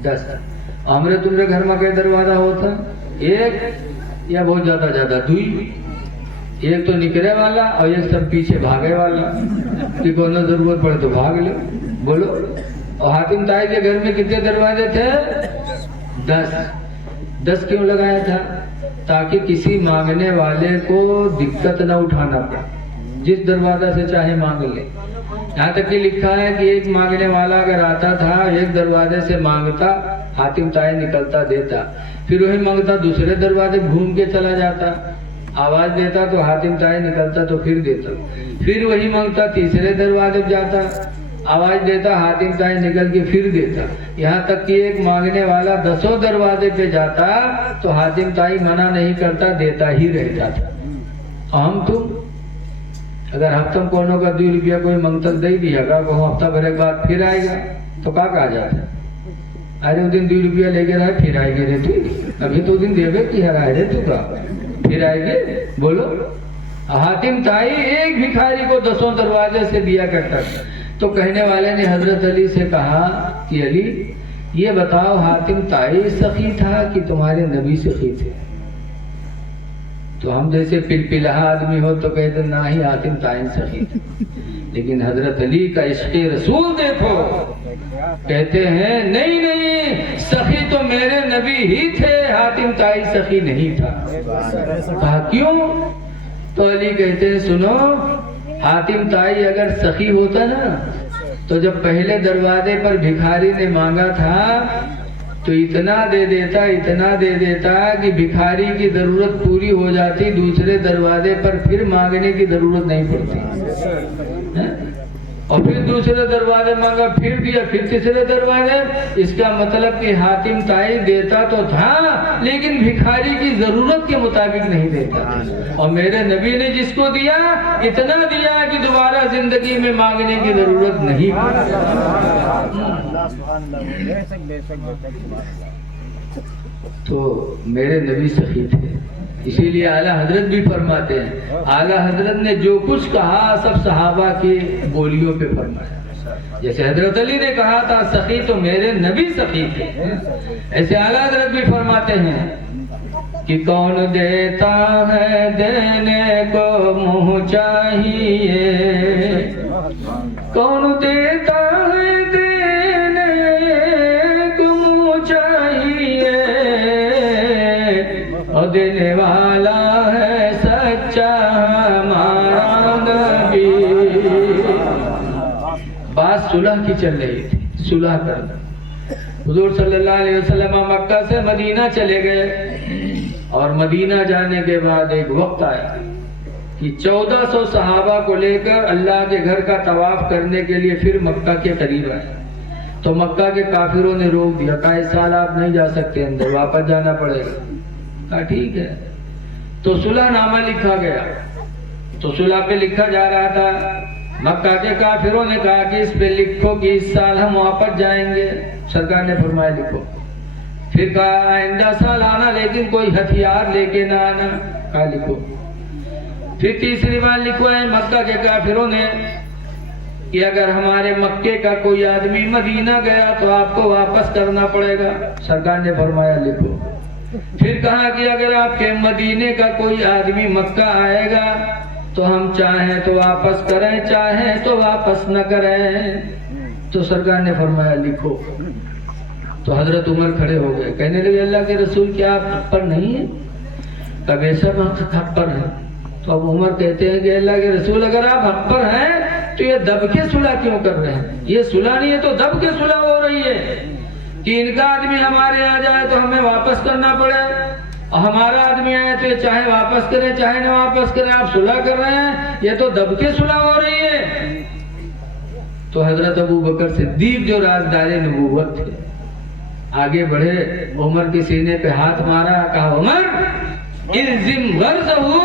10। हमरे तुमरे घर में कई दरवाजा होता? एक या बहुत ज्यादा 2। एक तो निकले वाला और एक सब पीछे भागे वाला कि कोनो जरूरत पड़े तो भाग लो। बोलो। और हातिम ताई के घर में कितने दरवाजे थे? 10। 10 क्यों लगाया था? ताकि किसी मांगने वाले को दिक्कत न उठाना पड़े, जिस दरवाजा से चाहे मांग ले। यहाँ तक कि लिखा है कि एक मांगने वाला अगर आता था, एक दरवाजे से मांगता, हातिम ताई निकलता देता, फिर वही मांगता दूसरे दरवाजे घूम के चला जाता, आवाज देता तो हातिम ताई निकलता तो फिर देता, फिर वही मांगता तीसरे दरवाजे जाता, आवाज देता, हातिम ताई निकल के फिर देता। यहाँ तक कि एक मांगने वाला 10 दरवाजे पे जाता तो हातिम ताई मना नहीं करता, देता ही रहता था। हम तुम अगर हफ्ता में कोनो का 2 रुपया कोई मंगतल दे दिया का, वो हफ्ता भर के बाद फिर आएगा तो का कहा जाता है? अरे उस दिन 2 रुपया लेके रहे फिर आएंगे रे तू, अभी तो दिन देवे की हरा रे तू का फिर आएंगे। बोलो। हातिम ताई एक भिखारी को 10 दरवाजे से दिया करता था। तो कहने वाले ने हजरत अली से कहा कि अली ये बताओ, हातिम ताई सखी था कि तुम्हारे नबी सखी थे? तो हम जैसे पिलपिलाहा आदमी हो तो कहते ना ही हातिम ताई सखी थे। लेकिन हजरत अली का इश्क़ रसूल देखो, कहते हैं नहीं नहीं, सखी तो मेरे नबी ही थे, हातिम ताई सखी नहीं था। कहा क्यों? तो अली कहते हैं सुनो, हातिम ताई अगर सखी होता ना तो जब पहले दरवाजे पर भिखारी ने मांगा था तो इतना दे देता कि भिखारी की जरूरत पूरी हो जाती, दूसरे दरवाजे पर फिर मांगने की जरूरत नहीं पड़ती है? और फिर दूसरे दरवाजे मांगा, फिर दिया, फिर तीसरे दरवाजे। इसका मतलब कि हातिम ताई देता तो था लेकिन भिखारी की जरूरत के मुताबिक नहीं देता। और मेरे नबी ने जिसको दिया इतना दिया कि दोबारा जिंदगी में मांगने की जरूरत नहीं। तो मेरे नबी सखी थे, इसीलिए आला हजरत भी फरमाते हैं, आला हजरत ने जो कुछ कहा सब सहाबा के बोलियों पे फरमाया। जैसे हजरत अली ने कहा था सखी तो मेरे नबी सखी थे, ऐसे आला हजरत भी फरमाते हैं कि कौन देता है देने को मुँह चाहिए, कौन देता है देने को मुँह चाहिए, और देने वाला है सच्चा हमारा नबी। बात सुलह की चल रही थी, सुलह करना। हुजूर सल्लल्लाहु अलैहि वसल्लम मक्का से मदीना चले गए और मदीना जाने के बाद एक वक्त आया कि 1400 सहाबा को लेकर अल्लाह के घर का तवाफ करने के लिए फिर मक्का के करीब आए। तो मक्का के काफिरों ने रोक दिया, कहा इस साल आप नहीं जा सकते अंदर, वापस जाना पड़ेगा। कहा ठीक है। तो सुलह नामा लिखा गया। तो सुलह पे लिखा जा रहा था, मक्का के काफिरों ने कहा कि इस पे लिखो कि इस साल हम वापस जाएंगे। सरकार ने फरमाया लिखो। फिर कहा आइंदा साल आना लेकिन कोई हथियार लेके ना आना। कहा लिखो। फिर तीसरी बार लिखो है मक्का के काफिरों ने कि अगर हमारे मक्के का कोई आदमी मदीना गया तो आपको वापस करना पड़ेगा। सरकार ने फरमाया लिखो। फिर कहा कि अगर आपके मदीने का कोई आदमी मक्का आएगा तो हम चाहें तो वापस करें, चाहें तो वापस न करें। तो सरकार ने फरमाया लिखो। तो हजरत उमर खड़े हो गए, कहने लगे अल्लाह के रसूल क्या आप हक पर नहीं है? तब ऐसा हक पर है। तो अब उमर कहते हैं कि अल्लाह के रसूल अगर आप हक पर हैं तो ये दब के सुलह क्यों कर रहे हैं? ये सुलह नहीं है तो दब के सुलह हो रही है कि इनका आदमी हमारे आ जाए तो हमें वापस करना पड़े, और हमारा आदमी आए तो ये चाहे वापस करे चाहे न वापस करे, आप सुलह कर रहे हैं, ये तो दब के सुलह हो रही है। तो हजरत अबू बकर सिद्दीक जो राजदारे नबूवत थे आगे बढ़े, उमर के सीने पे हाथ मारा, कहा उमर इल्जिम गर्ज़हू,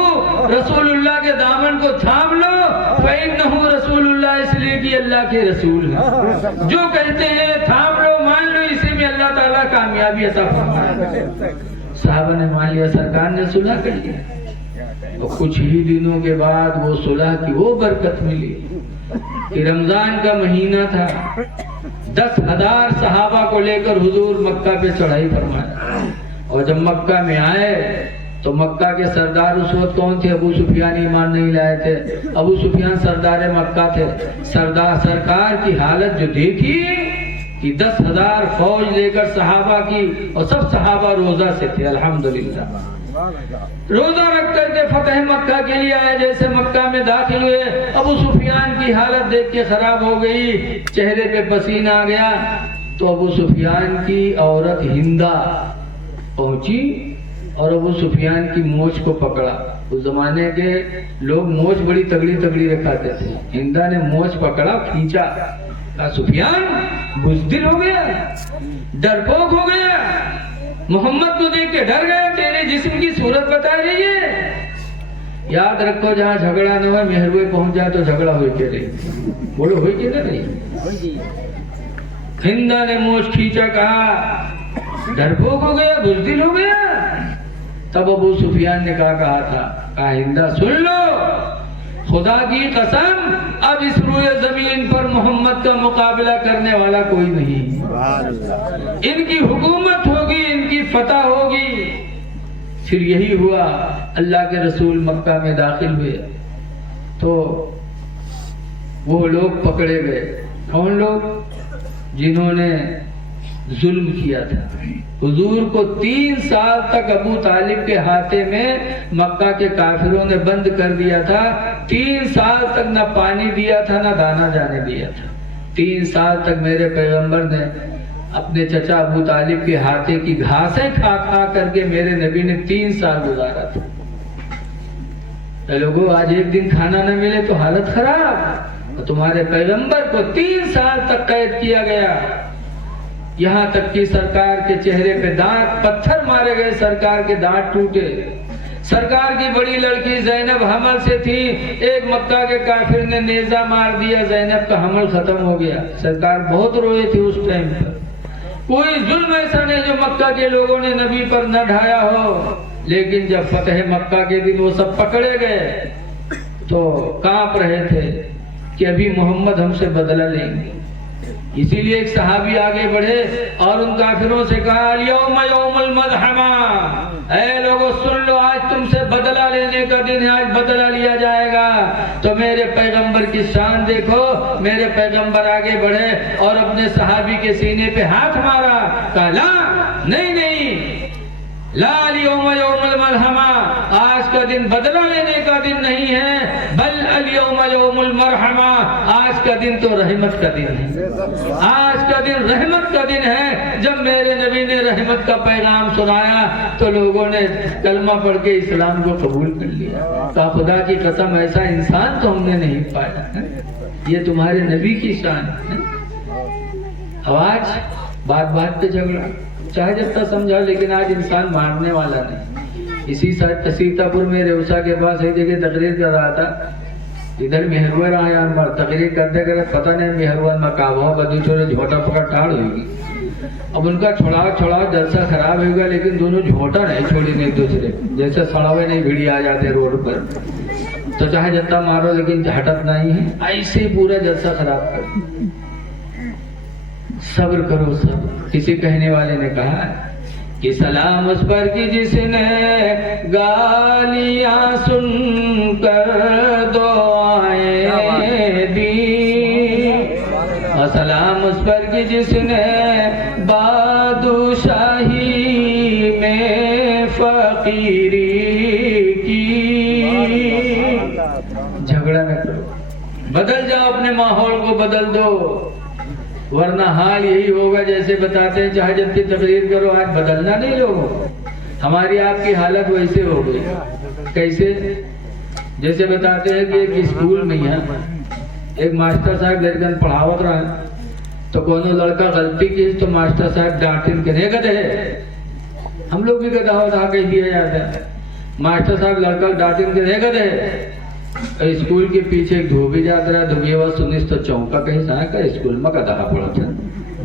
रसूलुल्लाह के दामन को थाम लो, फ़इन्नहू रसूलुल्लाह, इसलिए कि अल्लाह के रसूल हैं। जो कहते हैं थाम लो मान लो, इसी में अल्लाह ताला कामयाबी अता फरमाए। साहबा ने मान लिया, सरकार ने सुलह कर लिया। और कुछ ही दिनों के बाद वो सुलह की वो बरकत मिली कि रमजान का महीना था, 10,000 सहाबा को लेकर हुजूर मक्का पे चढ़ाई फरमाया। और जब मक्का में आए तो मक्का के सरदार उस वक्त कौन थे? अबू सुफियान ईमान नहीं लाए थे। अबू सुफियान सरदार मक्का थे। सरकार की हालत जो देखी कि 10,000 फौज लेकर सहाबा की, और सब सहाबा रोजा से थे अल्हम्दुलिल्लाह, रोजा रख करके फतेह मक्का के लिए आए। जैसे मक्का में दाखिल हुए अबू सुफियान की हालत देख के खराब हो गई, चेहरे पे पसीना आ गया। तो अबू सुफियान की औरत हिंदा पहुंची और अबू सुफियान की मोछ को पकड़ा। उस जमाने के लोग मोछ बड़ी तगड़ी तगड़ी रखाते थे। हिंदा ने मोछ पकड़ा, खींचा, कहा सुफियान बुज़दिल हो गया, डरपोक हो गया, मोहम्मद को देख के डर गया, तेरे जिस्म की सूरत बता रही है। याद रखो जहाँ झगड़ा न हो मेहरुए पहुंच जाए तो झगड़ा हो के रही। बोलो हो के नहीं। हिंदा ने मोछ खींचा, कहा डरपोक हो गया, बुज़दिल हो गया। तब अबू सुफियान ने कहा हिंदा सुन लो, खुदा की कसम अब इस रूए जमीन पर मोहम्मद का मुकाबला करने वाला कोई नहीं। इनकी हुकूमत होगी, इनकी फतह होगी। फिर यही हुआ, अल्लाह के रसूल मक्का में दाखिल हुए तो वो लोग पकड़े गए। कौन लोग? जिन्होंने जुल्म किया था। हुजूर को 3 साल तक अबू तालिब के हाथे में मक्का के काफिरों ने बंद कर दिया था। 3 साल तक न पानी दिया था, न दाना जाने दिया था। 3 साल तक मेरे पैगंबर ने अपने चचा अबू तालिब के हाथे की घासें खा खा करके मेरे नबी ने 3 साल गुजारा था। लोगों आज एक दिन खाना न मिले तो हालत खराब। तो तुम्हारे पैगंबर को 3 साल तक कैद किया गया। यहाँ तक कि सरकार के चेहरे पे दांत पत्थर मारे गए, सरकार के दांत टूटे। सरकार की बड़ी लड़की ज़ैनब हमल से थी, एक मक्का के काफिर ने नेजा मार दिया, ज़ैनब का हमल खत्म हो गया। सरकार बहुत रोए थी उस टाइम पर। कोई जुल्म ऐसा नहीं जो मक्का के लोगों ने नबी पर न ढाया हो। लेकिन जब फतेह मक्का के दिन वो सब पकड़े गए तो कांप रहे थे कि अभी मोहम्मद हमसे बदला लेंगे। इसीलिए एक सहाबी आगे बढ़े और उन काफिरों से कहा अल-यौम यौमुल मज़हमा, ऐ लोगों सुन लो, आज तुमसे बदला लेने का दिन है, आज बदला लिया जाएगा। तो मेरे पैगंबर की शान देखो। मेरे पैगंबर आगे बढ़े और अपने सहाबी के सीने पे हाथ मारा, कहा ला, नहीं नहीं, ला अल-यौम यौमुल मज़हमा, आज का दिन बदला लेने का दिन नहीं है, बल अल-यौम यौमुल मरहमा, आज का दिन तो रहमत का दिन है। आज का दिन रहमत का दिन है। जब मेरे नबी ने रहमत का पैगाम सुनाया तो लोगों ने कलमा पढ़ के इस्लाम को कबूल कर लिया। तो खुदा की कसम ऐसा इंसान तो हमने नहीं पाया है। ये तुम्हारे नबी की शान है। आज बात बात पे झगड़ा, चाहे जब तक समझा, लेकिन आज इंसान मारने वाला नहीं। इसी सीतापुर में रेवसा के पास एक जगह तकरीर कर रहा था, इधर मेहरवन आया, तकरीर करते करते पता नहीं मेहरवन में काबा बदी छोड़े झोटा पकड़ टाड़ होगी। अब उनका छोड़ा जलसा खराब होगा, लेकिन दोनों झोटा नहीं छोड़ी एक दूसरे, जैसे सड़ावे नहीं भिड़ी आ जाते रोड पर। तो चाहे जत्ता मारो लेकिन हटत नहीं है, ऐसे पूरा जलसा खराब कर। सब्र करो सब्र। किसी कहने वाले ने कहा कि सलाम उस पर कि जिसने गालियां सुनकर दुआएं दी, और सलाम उस पर कि जिसने बादशाही में फकीरी की। झगड़ा न करो, बदल जाओ, अपने माहौल को बदल दो, वरना हाल यही होगा जैसे बताते हैं, चाहे जब की तकरीर करो, आज बदलना नहीं लोगों। हमारी आपकी हालत वैसे हो गई। कैसे? जैसे बताते हैं कि एक स्कूल में एक मास्टर साहब लड़कन पढ़ावत रहा, तो कोनो लड़का गलती की तो मास्टर साहब डांटिन के नहीं गधे। हम लोग भी गधा होता कह दिया जाता है, मास्टर साहब लड़का डांटिन के नहीं गधे। स्कूल के पीछे एक धोबी जाता रहा, धोबिया सुनिस तो चौंका कहीं सा का स्कूल में गधा पड़ा था।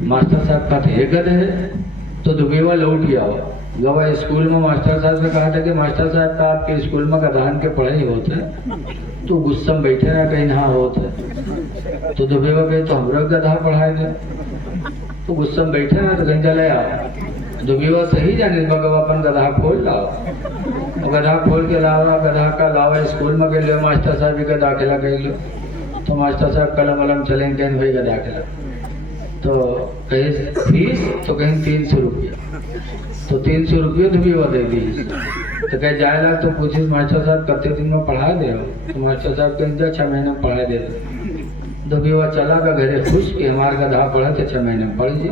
मास्टर साहब का थे गधे है, तो धोबिया लौट गया गवा स्कूल में। मास्टर साहब ने कहा था कि मास्टर साहब का आपके स्कूल में गधान के पढ़ाई होते है, तो गुस्सा में बैठे ना कहीं नहा होते। तो धोबिया कहे तो हमरा गधा पढ़ाए थे। तो गुस्सा में बैठे ना तो गंजा ले आओ दुबिया सही जाने बगवा अपन गधा खोल लाओ, गधा खोल के लावा, गधा का लावा स्कूल में गए मास्टर साहब का दाखिला कर लो, तो मास्टर साहब कलम वलम चलेंगे कहीं भाई का दाखिला, तो कहीं फीस तो कहीं 300 रुपया, तो 300 रुपये दुबिया दे दी। तो कहीं जाएगा तो पूछे मास्टर साहब कितने दिन में पढ़ा दे, तो मास्टर साहब कहेंगे 6 महीने में पढ़ा दे। दुबिया चला का घरे खुश कि हमारे गधा पढ़ा तो 6 महीने में पढ़ जी।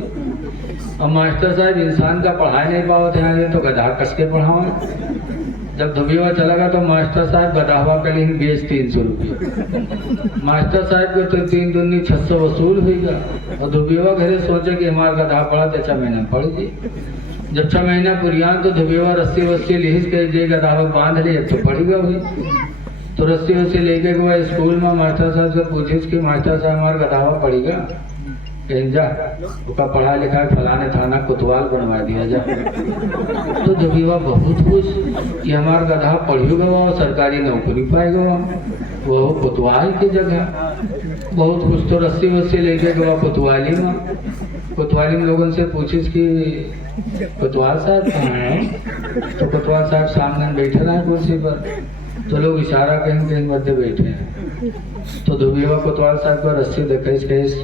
और मास्टर साहब इंसान का पढ़ा नहीं पाओ थे तो गधा कस के पढ़ाओ। जब दुबिया चला गया तो मास्टर साहब गधावा के लिए बेच 300 रुपये। मास्टर साहब को तो 3 दूनी 600 वसूल हुई और दुबिया घरे सोचे कि हमारा गधा पढ़ा तो 6 महीने में पढ़ जी। जब 6 महीना पुरियान तो दुबिया रस्सी वस्सी लिहिस के जे गधावा बांध लिए तो पढ़ेगा हुई। तो रस्सी वस्सी लेके गए स्कूल में, मास्टर साहब से पूछिस कि मास्टर साहब हमारा गधावा पढ़ेगा, कहीं जा उसका पढ़ा लिखा फलाने थाना कोतवाल बनवा दिया जा। तो दुबिया बहुत खुश कि हमारा गधा पढ़ेगा और सरकारी नौकरी पाएगा वो कोतवाल की जगह, बहुत खुश। तो रस्सी वस्सी लेके गया कोतवाली में, कोतवाली में लोगों से पूछिस कि कोतवाल साहब कहाँ है, तो कोतवाल साहब सामने बैठे रहे कुर्सी पर, तो लोग इशारा कहीं कहीं मध्य बैठे हैं। तो दुबिया कोतवाल साहब को रस्सी देखिस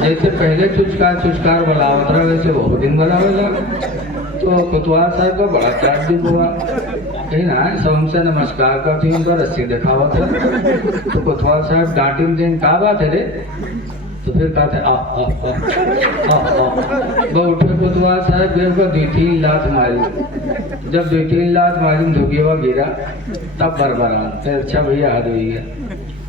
जैसे पहले चुचकार बलावत रहा वैसे वो दिन बलावे लगा। तो कोतवाल साहब का बड़ा चार्ज दिन हुआ, कहीं ना सब हमसे नमस्कार करती उनका रस्सी दिखावा था। तो कोतवाल साहब डांटी दिन कहा बात है रे, तो फिर कहा था वो उठे कोतवाल साहब फिर को 2-3 लात मारी। जब 2-3 लात मारी दुबिया गिरा तब बरबरा, फिर अच्छा भैया हाथ भैया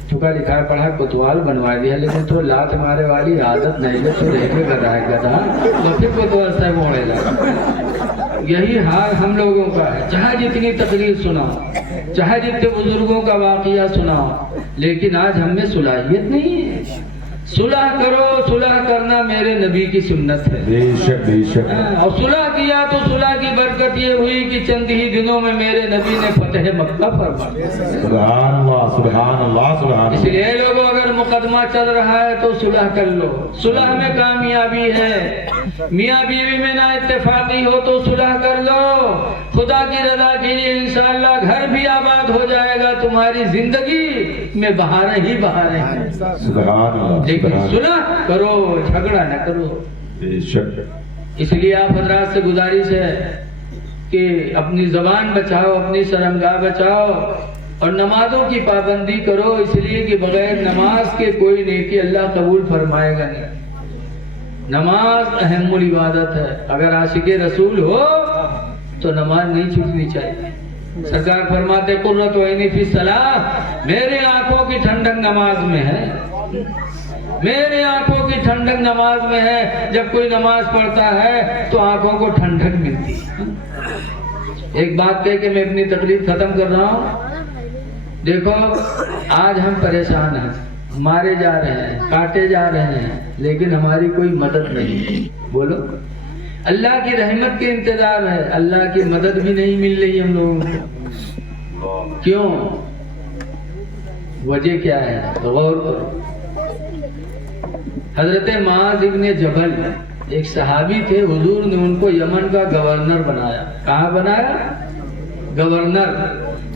चुका लिखा पढ़ा कोतवाल बनवा दिया, लेकिन तो लात मारे वाली आदत नहीं है, तो रहने गधा है गधा। तो फिर कोतवाल साहब होने लगा। यही हाल हम लोगों का है, चाहे जितनी तकलीफ सुनाओ, चाहे जितने बुजुर्गों का वाकया सुनाओ, लेकिन आज हमें सुलाहियत नहीं है। सुलह करो, सुलह करना मेरे नबी की सुन्नत है। बेशक बेशक। और सुलह किया तो सुलह की बरकत ये हुई कि चंद ही दिनों में मेरे नबी ने फतेह मक्का फरमाया। सुभान अल्लाह सुभान अल्लाह सुभान। इसलिए लोगों अगर मुकदमा चल रहा है तो सुलह कर लो, सुलह में कामयाबी है। मियाँ बीवी में ना इत्तेफाकी हो तो सुलह कर लो, खुदा की रजा के लिए इंशाअल्लाह घर भी आबाद हो जाएगा, तुम्हारी जिंदगी में बहारें ही बहारें हैं। सुभान अल्लाह। लेकिन सुलह करो, झगड़ा न करो। बेशक। इसलिए आप हजरात से गुजारिश है कि अपनी जबान बचाओ, अपनी शर्मगाह बचाओ और नमाजों की पाबंदी करो, इसलिए कि बगैर नमाज के कोई नेकी अल्लाह कबूल फरमाएगा नहीं। नमाज अहमुल इबादत है, अगर आशिके रसूल हो तो नमाज नहीं छूटनी चाहिए। सरकार फरमाते कुर्रत ऐनी फी सलाह, मेरे आंखों की ठंडक नमाज में है, मेरे आंखों की ठंडक नमाज में है। जब कोई नमाज पढ़ता है तो आंखों को ठंडक मिलती है। एक बात कह के मैं अपनी तकलीफ खत्म कर रहा हूँ। देखो आज हम परेशान हैं, मारे जा रहे हैं, काटे जा रहे हैं, लेकिन हमारी कोई मदद नहीं। बोलो, अल्लाह की रहमत के इंतजार है, अल्लाह की मदद भी नहीं मिल रही हम लोगों को। क्यों? वजह क्या है? गौर करो। हजरत माज इब्ने जबल एक सहाबी थे, हुजूर ने उनको यमन का गवर्नर बनाया। कहाँ बनाया? गवर्नर।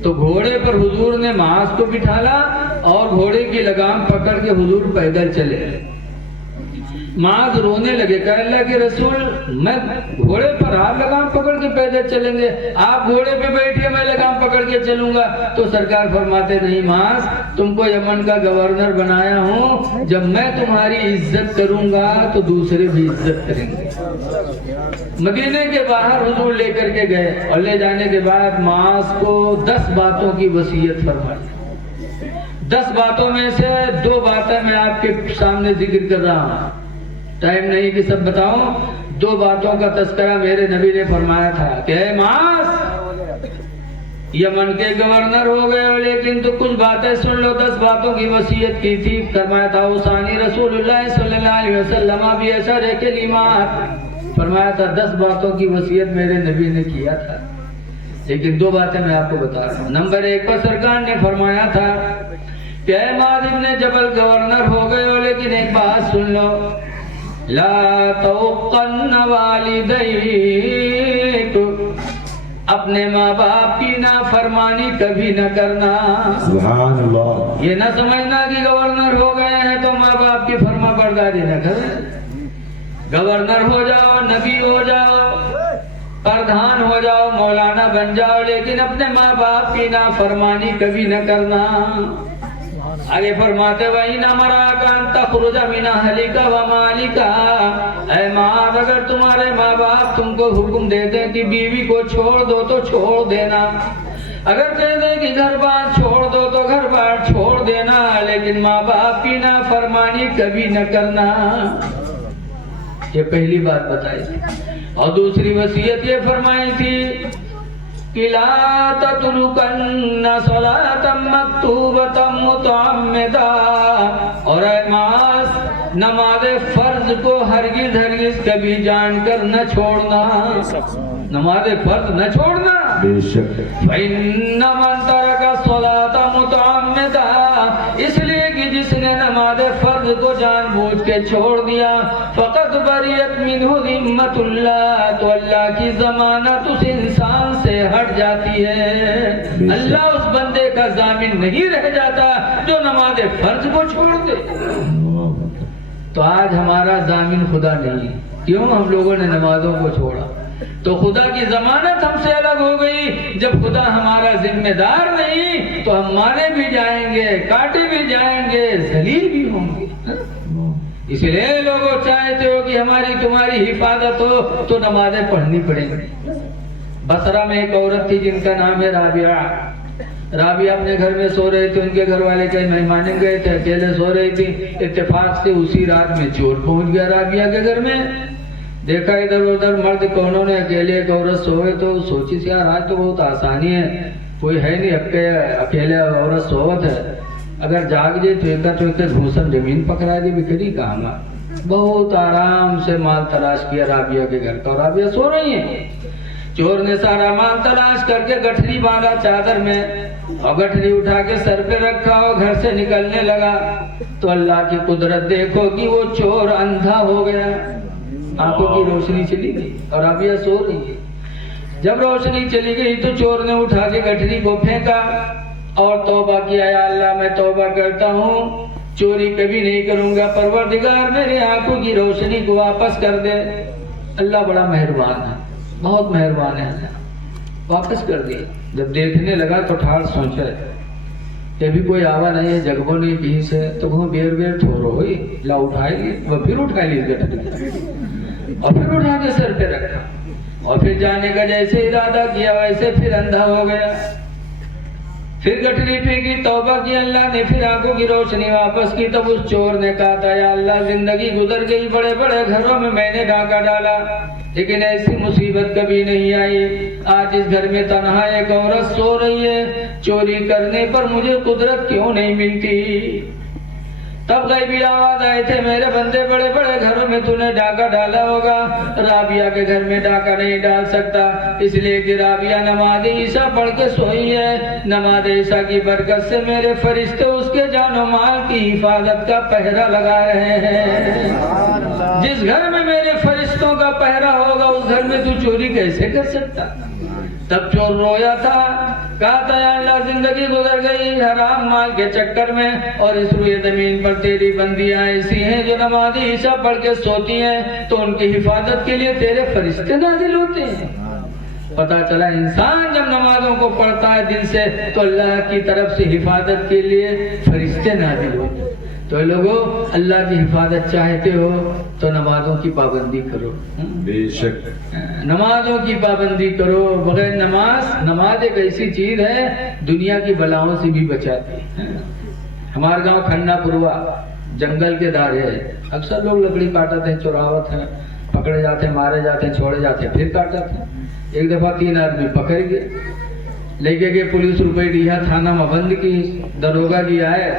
तो घोड़े पर हुजूर ने माज को बिठाला और घोड़े की लगाम पकड़ के हुजूर पैदल चले। माज रोने लगे, कह अल्लाह के रसूल मैं घोड़े पर, आप लगाम पकड़ के पैदल चलेंगे, आप घोड़े पे बैठिए मैं लगाम पकड़ के चलूंगा। तो सरकार फरमाते नहीं माज, तुमको यमन का गवर्नर बनाया हूँ, जब मैं तुम्हारी इज्जत करूंगा तो दूसरे भी इज्जत करेंगे। मदीने के बाहर हुजूर लेकर के गए और ले जाने के बाद माज को 10 बातों की वसीयत फरमाई। 10 बातों में से 2 बातें मैं आपके सामने जिक्र कर रहा हूँ, टाइम नहीं कि सब बताऊं। 2 बातों का तस्करा मेरे नबी ने फरमाया था कि मास यमन के गवर्नर हो गए हो, लेकिन तो कुछ बातें सुन लो। 10 बातों की वसीयत की थी, फरमाया था उसानी रसूलुल्लाह सल्लल्लाहु अलैहि वसल्लम भी अशर कलिमात, फरमाया था 10 बातों की वसीयत मेरे नबी ने किया था, लेकिन 2 बातें मैं आपको बता रहा हूँ। नंबर 1 पर सरकार ने फरमाया था کہ معاذ ابن جبل گورنر ہو گئے ہو، لیکن ایک بات سن لو، لا توقن والدیک، اپنے ماں باپ کی نافرمانی کبھی نہ کرنا۔ سبحان اللہ۔ یہ نہ سمجھنا کہ گورنر ہو گئے ہیں تو ماں باپ کی فرما برداری نہ کریں۔ گورنر ہو جاؤ، نبی ہو جاؤ، پردھان ہو جاؤ، مولانا بن جاؤ، لیکن اپنے ماں باپ کی نافرمانی کبھی نہ کرنا۔ آگے فرماتے وَإِنْ أَمَرَاكَ أَن تَخْرُجَ مِنْ أَهْلِكَ وَمَالِكَ، اے ماں اگر تمہارے ماں باپ تم کو حکم دے دیں کہ بیوی کو چھوڑ دو تو چھوڑ دینا، اگر کہہ دیں کہ گھر بار چھوڑ دو تو گھر بار چھوڑ دینا، لیکن ماں باپ کی نافرمانی کبھی نہ کرنا۔ یہ پہلی بات بتائی تھی۔ اور دوسری وصیت یہ فرمائی تھی کہ لا تترکن صلاۃ مکتوبۃ متعمدا، اور اے معاذ نماز فرض کو ہرگز ہرگز کبھی جان کر نہ چھوڑنا، نماز فرض نہ چھوڑنا۔ بے شک۔ فإن من ترک الصلاۃ متعمدا، اس لیے کہ جس نے نماز فرض کو جان بوجھ کے چھوڑ دیا، فقد بریت منہ ذمۃ اللہ، تو اللہ کی ضمانت اس انسان سے ہٹ جاتی ہے۔ اللہ اس بندے کا ضامن نہیں رہ جاتا جو نماز فرض کو چھوڑ دے۔ تو آج ہمارا ضامن خدا نہیں، کیوں؟ ہم لوگوں نے نمازوں کو چھوڑا، تو خدا کی ضمانت ہم سے الگ ہو گئی۔ جب خدا ہمارا ذمہ دار نہیں تو ہم مارے بھی جائیں گے، کاٹے بھی جائیں گے، ذلیل بھی ہوں گے۔ اس لیے لوگوں چاہتے ہو کہ ہماری تمہاری حفاظت ہو تو نمازیں پڑھنی پڑیں گی۔ بصرہ میں ایک عورت تھی جن کا نام ہے رابعہ۔ رابعہ اپنے گھر میں سو رہی تھی، ان کے گھر والے کئی مہمان گئے تھے، اکیلے سو رہی تھی۔ اتفاق سے اسی رات میں چور پہنچ گیا رابعہ کے گھر میں۔ دیکھا ادھر ادھر مرد کونوں نے، اکیلے ایک عورت سوئے، تو سوچی سی یار آج تو بہت آسانی ہے، کوئی ہے نہیں، اکیلے عورت سوت ہے، اگر جاگ جائے تو ایک گھوسن زمین پکڑا دے بکری کام۔ بہت آرام سے مال تلاش کیا رابعہ کے گھر کا، اور رابعہ سو رہی ہیں۔ چور نے سارا مال تلاش کر کے گٹھری باندھا چادر میں، اور گٹھری اٹھا کے سر پہ رکھا اور گھر سے نکلنے لگا، تو اللہ کی قدرت دیکھو کہ وہ چور اندھا ہو گیا، آنکھوں کی روشنی چلی گئی اور رابعہ سو رہی ہے۔ جب روشنی چلی گئی تو چور نے اٹھا کے گٹھری کو پھینکا اور توبہ کیا، یا اللہ میں توبہ کرتا ہوں، چوری کبھی نہیں کروں گا، پروردگار میرے آنکھوں کی روشنی کو واپس کر دے۔ اللہ بڑا مہربان ہے، بہت مہربان ہے، واپس کر دیا۔ جب دیکھنے لگا تو ٹھاڑ سوچا کہ بھی کوئی آوا نہیں ہے، جگبو نہیں کہیں سے، تو وہ بیر تھورو ہوئی لا اٹھائے گی، وہ پھر اٹھا لی گٹھری اور پھر اٹھا کے سر پہ رکھا، اور پھر جانے کا جیسے ارادہ کیا ویسے پھر اندھا ہو گیا۔ پھر گٹھری پھینکی، توبہ کی، اللہ نے پھر آنکھوں کی روشنی واپس کی۔ تب اس چور نے کہا تھا یا اللہ زندگی گزر گئی، بڑے بڑے گھروں میں میں نے ڈاکہ ڈالا، لیکن ایسی مصیبت کبھی نہیں آئی۔ آج اس گھر میں تنہا ایک عورت سو رہی ہے، چوری کرنے پر مجھے قدرت کیوں نہیں ملتی؟ تب غیبی آواز آئے تھے میرے بندے بڑے بڑے گھروں میں تو نے ڈاکہ ڈالا ہوگا، رابعہ کے گھر میں ڈاکہ نہیں ڈال سکتا، اس لیے کہ رابعہ نماز عشاء پڑھ کے سوئی ہے۔ نماز عشاء کی برکت سے میرے فرشتے اس کے جان و مال کی حفاظت کا پہرا لگا رہے ہیں۔ جس گھر میں میرے فرشتوں کا پہرا ہوگا اس گھر میں تو چوری کیسے کر سکتا؟ تب چور رویا تھا، کہا تھا یا اللہ زندگی گزر گئی حرام مال کے چکر میں، اور اس روئے زمین پر تیری بندیاں ایسی ہیں جو نماز عشاء پڑھ کے سوتی ہیں تو ان کی حفاظت کے لیے تیرے فرشتے نازل ہوتے ہیں۔ پتا چلا انسان جب نمازوں کو پڑھتا ہے دل سے تو اللہ کی طرف سے حفاظت کے لیے فرشتے نازل ہوتے ہیں۔ تو لوگوں اللہ کی حفاظت چاہتے ہو تو نمازوں کی پابندی کرو، بے شک نمازوں کی پابندی کرو۔ بغیر نماز ایک ایسی چیز ہے دنیا کی بلاؤں سے بھی بچاتی ہے۔ ہمارے گاؤں کھنڈا پوروا جنگل کے دارے ہے، اکثر لوگ لکڑی کاٹتے ہیں، چوراوت ہے، پکڑے جاتے ہیں، مارے جاتے ہیں، چھوڑے جاتے ہیں، پھر کاٹتے ہیں۔ ایک دفعہ 3 آدمی پکڑ گئے، لے کے گئے پولیس، روپے دیا، تھانہ میں بند کی، دروگا جی آئے،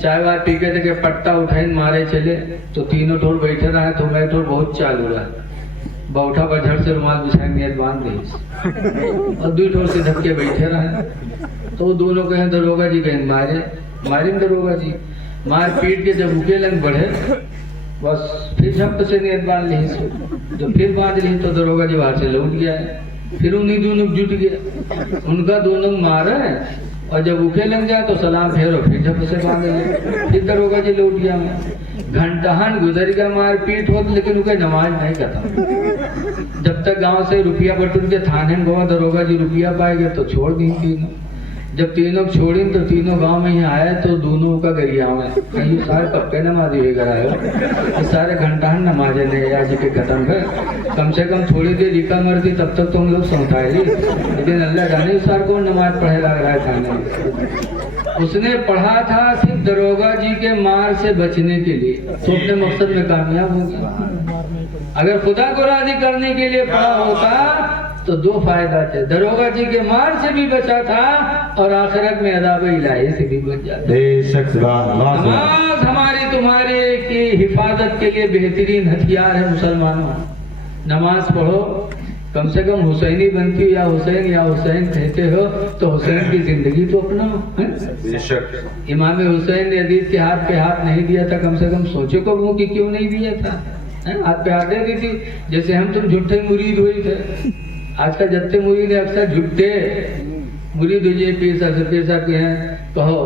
چائے وائے پی کے دیکھے پٹا اٹھائیں مارے چلے، تو تینوں ٹھوڑ بیٹھے رہے، تو میں ٹھوڑ بہت چال ہو رہا ہے، باؤٹھا پر جھڑ سے رومال بچھائیں نیت باندھ گئی، اور دوئی ٹھوڑ سے دھکے بیٹھے رہے، تو دونوں کہیں دروگا جی کہیں مارے، मारी दरोगा जी मार पीट के जब उके लंग बढ़े बस फिर झप से नेत बांध ली जब फिर बांध ली तो दरोगा जी वहां से लौट गया है फिर उन्हीं दोनों जुट गया उनका दोनों मारा है और जब उके लग जाए तो सलाम फेरो फिर झप से बांध ले फिर दरोगा जी लौट गया मैं घंटाहन गुजर गया मार पीट हो लेकिन उनका नमाज नहीं खत्म जब तक गांव से रुपया बटूर के थाने में गवा दरोगा जी रुपया पाएंगे तो छोड़ दी तीनों जब तीनों छोड़ी तो तीनों गांव में ही आए तो दोनों का गरिया में कहीं सारे पक्के नमाजी हुए कराए सारे घंटाहन नमाजे ले आज के खत्म है कम से कम थोड़ी देर रिका मरती तब तक तो हम लोग सौताए लेकिन अल्लाह जाने सार को नमाज पढ़े लग रहा है थाने उसने पढ़ा था सिर्फ दरोगा जी के मार से बचने के लिए तो अपने मकसद में कामयाब हो गया अगर खुदा को राजी करने के लिए पढ़ा होता तो दो फायदा थे दरोगा जी के मार से भी बचा था और आखिरत में अदाब इलाही से भी बच जाता बेशक सुभान अल्लाह नमाज हमारी तुम्हारे की हिफाजत के लिए बेहतरीन हथियार है मुसलमानों नमाज पढ़ो कम से कम हुसैनी बनती या हुसैन कहते हो तो हुसैन की जिंदगी तो अपनाओ बेशक इमाम हुसैन ने यजीद के हाथ नहीं दिया था कम से कम सोचो को वो कि क्यों नहीं दिया था हाथ पे हाथ दे दी थी जैसे हम तुम झूठे मुरीद हुए थे आज का जत्ते मुरीद अक्सर झूठे मुरीद हुए पीर साहब के हैं कहो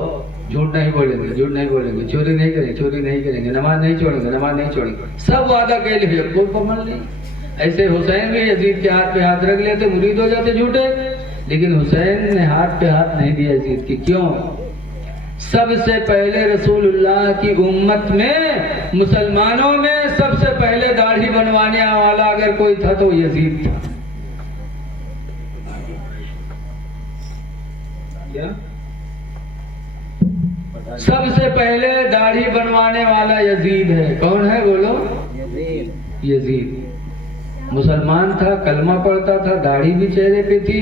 झूठ नहीं बोलेंगे चोरी नहीं करेंगे नमाज नहीं छोड़ेंगे सब वादा कह लिए को मान ली ऐसे हुसैन भी यजीद के हाथ पे हाथ रख लेते मुरीद हो जाते झूठे लेकिन हुसैन ने हाथ पे हाथ नहीं दिया यजीद की क्यों सबसे पहले रसूलुल्लाह की उम्मत में मुसलमानों में सबसे पहले दाढ़ी बनवाने वाला अगर कोई था तो यजीद था सबसे पहले दाढ़ी बनवाने वाला यजीद है कौन है बोलो यजीद मुसलमान था कलमा पढ़ता था दाढ़ी भी चेहरे पे थी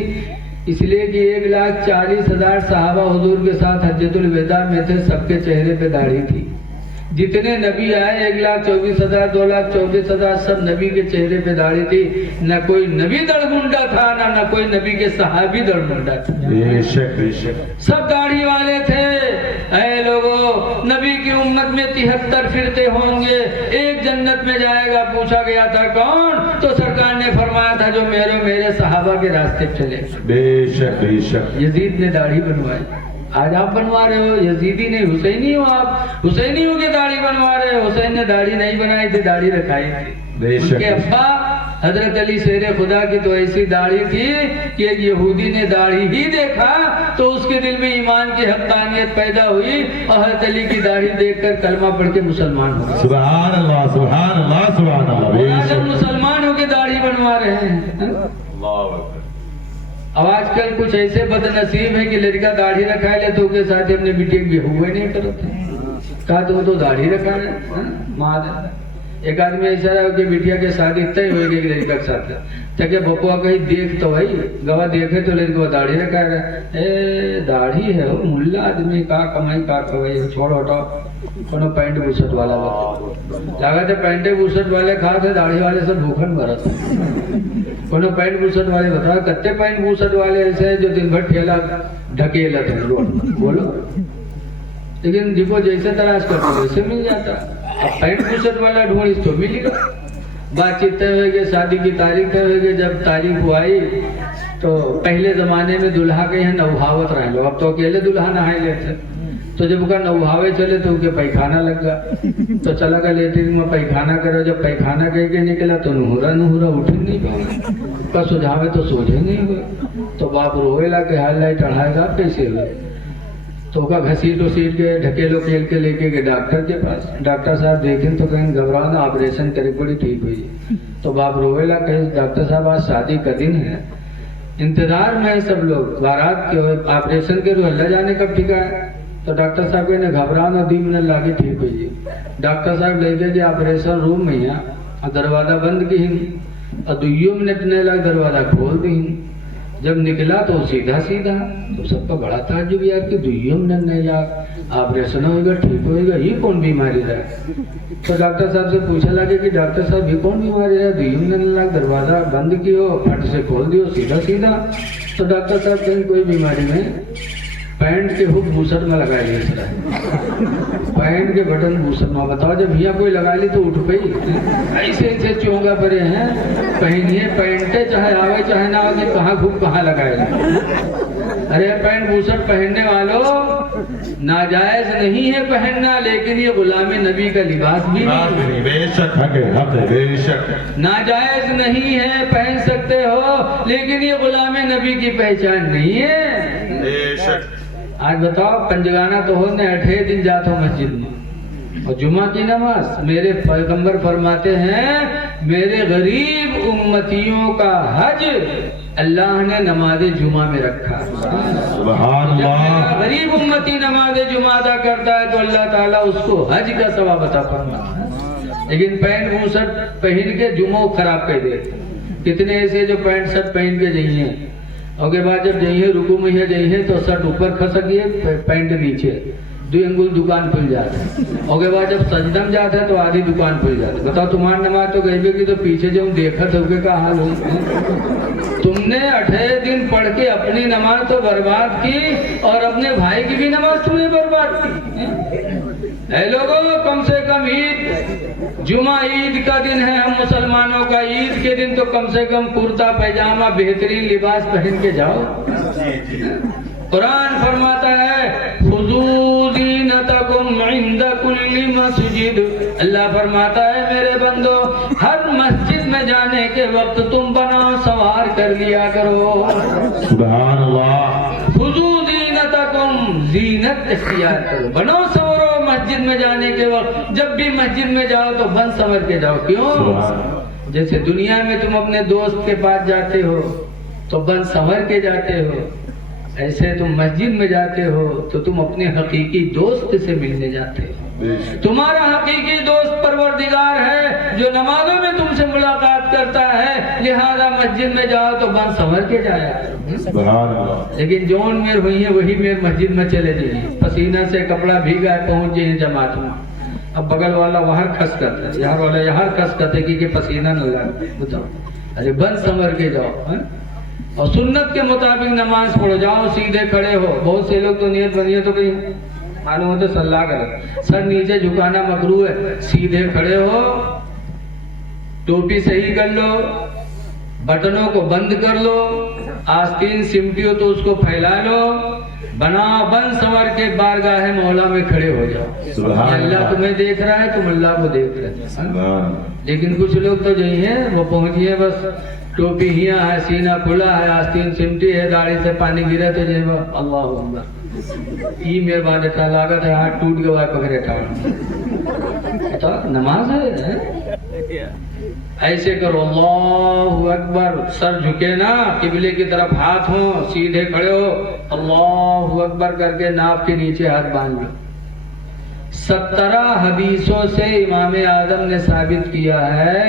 इसलिए कि 1,40,000 सहाबा हुजूर के साथ हज्जतुल विदा में थे सबके चेहरे पे दाढ़ी थी जितने नबी आए 1,24,000 2,24,000 सब नबी के चेहरे पे दाढ़ी थी न कोई नबी दड़मुंडा था ना कोई नबी के सहाबी दड़मुंडा था बेशक सब दाढ़ी वाले थे ऐ लोगों नबी की उम्मत में 73 फिरते होंगे एक जन्नत में जाएगा पूछा गया था कौन तो सरकार ने फरमाया था जो मेरे सहाबा के रास्ते चले बेशक यजीद ने दाढ़ी बनवाई आज आप बनवा रहे हो यजीदी नहीं हुसैनी हो आप हुसैनियों की दाढ़ी बनवा रहे हो हुसैन ने दाढ़ी नहीं बनाई थी दाढ़ी रखाई थी उनके अब्बा हजरत अली शेर खुदा की तो ऐसी दाढ़ी थी कि एक यहूदी ने दाढ़ी ही देखा तो उसके दिल में ईमान की हक्कानियत पैदा हुई और हजरत अली की दाढ़ी देखकर कलमा पढ़ के मुसलमान हो गए सुभान अल्लाह आज हम मुसलमानों की दाढ़ी बनवा रहे हैं अब आजकल कुछ ऐसे बदनसीब है कि लड़का दाढ़ी रखा ले तो उसके साथ अपने बिटिया के हुए नहीं करते कहा तो दाढ़ी रखा है माँ एक आदमी ऐसा रहा कि बिटिया के शादी तय हो गई लड़का के साथ तके बपुआ कहीं देख तो भाई गवा देखे तो लड़का दाढ़ी रखा है दाढ़ी है वो मुल्ला आदमी का कमाई का कमाई छोड़ हटाओ कोनो पैंट बुशर्ट वाला लगा थे पैंटे बुशर्ट वाले खा थे दाढ़ी वाले सब भूखन भरत कोनो पैंट बुशर्ट वाले बताओ कत्ते पैंट बुशर्ट वाले ऐसे जो दिन भर ठेला ढकेला थे रोड बोलो लेकिन देखो जैसे तलाश करते वैसे मिल जाता अब पैंट बुशर्ट वाला ढूंढ तो मिलेगा बातचीत तय होगी शादी की तारीख तय होगी जब तारीख को आई तो पहले जमाने में दुल्हा के यहाँ नौहावत रहे लो अब तो अकेले दुल्हा नहाए लेते तो जब उनका नौहावे चले तो उनके पैखाना लग गया तो चला गया लेटरिन में पैखाना करो जब पैखाना कह के निकला तो नुहुरा उठ नहीं पाए का सुझावे तो सोझे नहीं हुए तो बाप रोएला के हाल लाई चढ़ाएगा कैसे हुए तो का घसीट उसीट के ढकेलो खेल के लेके गए डॉक्टर के पास डॉक्टर साहब देखें तो कहीं घबराओ ना ऑपरेशन करे बड़ी ठीक हुई तो बाप रोएला कहे डॉक्टर साहब आज शादी का दिन है इंतजार में है सब लोग बारात के ऑपरेशन के अल्लाह जाने कब ठीक है तो डॉक्टर साहब ने घबराओ ना 2 मिनट लाके ठीक हुई डॉक्टर साहब ले गए ऑपरेशन रूम में यहाँ दरवाजा बंद की और 2 मिनट ने लग दरवाजा खोल दी जब निकला तो सीधा तो सबका बड़ा ताज्जुब यार कि 2 मिनट नहीं यार ऑपरेशन होगा ठीक होगा ये कौन बीमारी है तो डॉक्टर साहब से पूछा लगे कि डॉक्टर साहब ये कौन बीमारी है 2 मिनट लग दरवाजा बंद कियो फट से खोल दियो सीधा तो डॉक्टर साहब कहीं कोई बीमारी नहीं पैंट के हुक बूसर में लगा लिए सर, पैंट के बटन बूसर में। बताओ जब भैया कोई लगा ली तो उठ गई, ऐसे ऐसे चोंगा परे हैं। पहनिए पैंटे, चाहे आवे चाहे ना आवे, कहाँ हुक कहाँ लगाए। अरे पैंट बूसर पहनने वालों, नाजायज नहीं है पहनना, लेकिन ये गुलाम नबी का लिबास भी नहीं। बेशक हक है, बेशक नाजायज नहीं है, पहन सकते हो, लेकिन ये गुलाम नबी की पहचान नहीं है। बेशक। आज बताओ पंजगाना तो होने 8 दिन जाते हो मस्जिद में, और जुमा की नमाज मेरे पैगंबर फरमाते हैं मेरे गरीब उम्मतियों का हज अल्लाह ने नमाज जुमा में रखा। सुभान जब अल्लाह। मेरा गरीब उम्मती नमाज जुमा अदा करता है तो अल्लाह ताला उसको हज का सवाब अता फरमाता है। लेकिन पैंट बूशर्ट पहन के जुमो खराब कर देते। कितने ऐसे जो पैंट शर्ट पहन के जाइए, और के बाद जब जाइए रुकू में जाइए तो शर्ट ऊपर खसकिए, पैंट नीचे, 2 अंगुल दुकान खुल जाता है। और के बाद जब सजदम जाता है तो आधी दुकान खुल जाती है। बताओ तुम्हारी नमाज तो गई की, तो पीछे जब देखा तो का हाल हो। तुमने 18 दिन पढ़ के अपनी नमाज तो बर्बाद की, और अपने भाई की भी नमाज तुमने बर्बाद की। ऐ लोगों, कम से कम ईद जुमा ईद का दिन है हम मुसलमानों का, ईद के दिन तो कम से कम कुर्ता पैजामा बेहतरीन लिबास पहन के जाओ। कुरान फरमाता है खुज़ू ज़ीनतकुम इंद कुल्ली मस्जिद, अल्लाह फरमाता है मेरे बंदो हर मस्जिद में जाने के वक्त तुम बना सवार कर लिया करो। सुभान अल्लाह। खुज़ू ज़ीनतकुम, ज़ीनत इख्तियार करो, बनो सवरो मस्जिद में जाने के वक्त। जब भी मस्जिद में जाओ तो बन संवर के जाओ। क्यों? जैसे दुनिया में तुम अपने दोस्त के पास जाते हो तो बन संवर के जाते हो, ऐसे तुम मस्जिद में जाते हो तो तुम अपने हकीकी दोस्त से मिलने जाते हो। तुम्हारा हकीकी दोस्त परवरदिगार है जो नमाजों में तुमसे मुलाकात करता है, लिहाजा मस्जिद में जाओ तो बन संवर के जाया। लेकिन जौन मेर हुई है वही मेर मस्जिद में चले जाइए, पसीना से कपड़ा भीगा है, पहुंच जाइए जमात में। अब बगल वाला वहां खस करता है, यहाँ वाला यहाँ खस करते कि पसीना न लगे। बताओ, अरे बन संवर के जाओ है? और सुन्नत के मुताबिक नमाज पढ़ो, जाओ सीधे खड़े हो। बहुत से लोग तो नियत बनिए तो कहीं मालूम हो तो सल्लाह करें, सर नीचे झुकाना मकरू है, सीधे खड़े हो, टोपी सही कर लो, बटनों को बंद कर लो, आस्तीन सिमटी हो तो उसको फैला लो, बना बन संवर के बारगाह मौला में खड़े हो जाओ। अल्लाह तुम्हें देख रहा है, तुम अल्लाह को देख रहे हो। लेकिन कुछ लोग तो यही है, वो पहुंचिए बस टोपी हिया है, सीना खुला है, आस्तीन सिमटी है, दाढ़ी से पानी गिरे तो जय अल्लाह अकबर ई मेरे बाद लागत है हाथ टूट गया पकड़े ठाड़। तो नमाज है ऐसे करो, अल्लाहु अकबर, सर झुके ना, किबले की तरफ हाथ हो, सीधे खड़े हो, अल्लाहु अकबर करके नाप के नीचे हाथ बांध लो। 17 हदीसों से इमाम आदम ने साबित किया है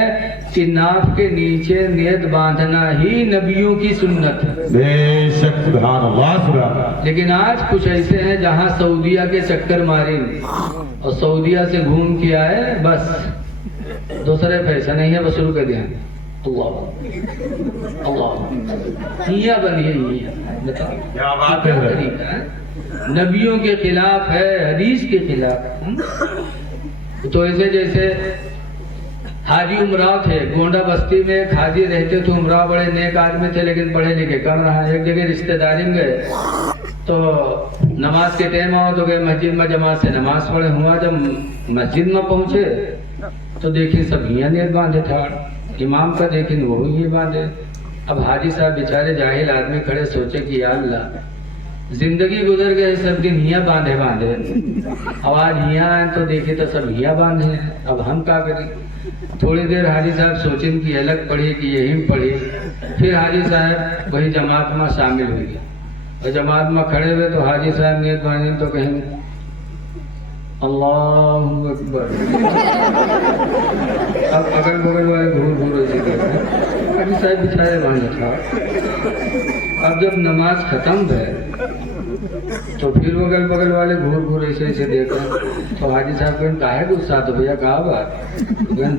कि नाप के नीचे नियत बांधना ही नबियों की सुन्नत है। बेशक, सुभान अल्लाह, सुभान अल्लाह। लेकिन आज कुछ ऐसे हैं जहां सऊदिया के चक्कर मारे और सऊदिया से घूम के आए, बस दूसरे पैसा नहीं है, बस शुरू कर दिया अल्लाह अल्लाह हिया बनिए हिया। बताओ क्या बात क्या है? तरीका है? नबियों के खिलाफ है, हदीस के खिलाफ। तो ऐसे जैसे हाजी उमराव थे, गोंडा बस्ती में एक हाजी रहते थे, उमराव बड़े नेक आदमी थे लेकिन पढ़े लिखे कम रहा। एक जगह रिश्तेदारी में गए तो नमाज के टाइम आओ तो गए मस्जिद में, जमात से नमाज पढ़े हुआ। जब मस्जिद में पहुंचे तो देखिए सब हिया नेत बांधे था, इमाम का देखें वो ही बांधे। अब हाजी साहब बेचारे जाहिल आदमी खड़े, सोचे कि या अल्लाह जिंदगी गुजर गए सब दिन हिया बांधे बांधे, अब आज हिया आए तो देखे तो सब हिया बांधे, अब हम क्या करें। थोड़ी देर हाजी साहब सोचे कि अलग पढ़े कि यही पढ़े। फिर हाजी साहब वही जमात में शामिल हुए और जमात में खड़े हुए तो हाजी साहब ने बांधे तो कहें अल्लाहु अकबर। अब अगल बगल वाले घूर घूर ऐसे हाजी साहब बेचारे बांधे था। अब जब नमाज खत्म है तो फिर अगल बगल वाले घूर घूर ऐसे ऐसे देख रहे तो हाजी साहब कहें काहे गुस्सा, तो भैया कहा बात,